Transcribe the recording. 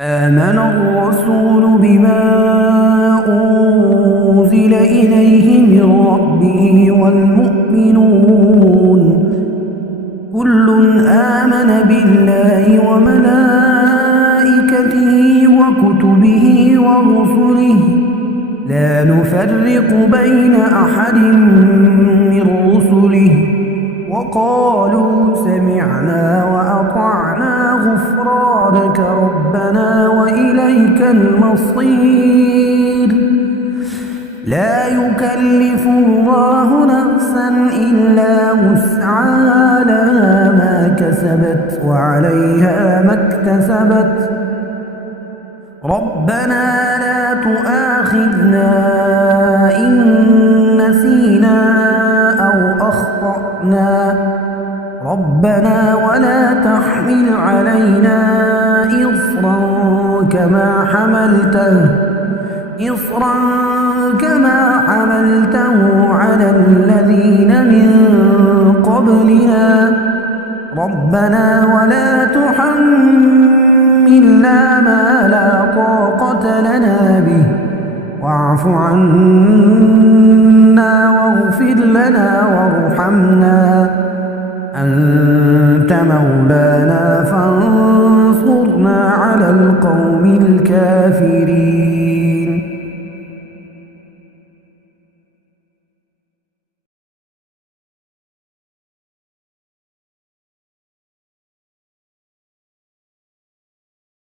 آمن الرسول بما أنزل إليه من ربه والمؤمنون كل آمن بالله وملائكته وكتبه ورسله لا نفرق بين أحد من رسله وقالوا سمعنا وأطعنا غفرانك ربنا وإليك المصير لا يكلف الله نفسا إلا وسعها لها ما كسبت وعليها ما اكتسبت ربنا لا تؤاخذنا إن نسينا أو أخطأنا ربنا ولا تحمل علينا إصرا كما حملته على الذين من قبلنا ربنا ولا تحملنا ما لا طاقة لنا به واعف عنا واغفر لنا وارحمنا أنت مولانا فانصرنا على القوم الكافرين.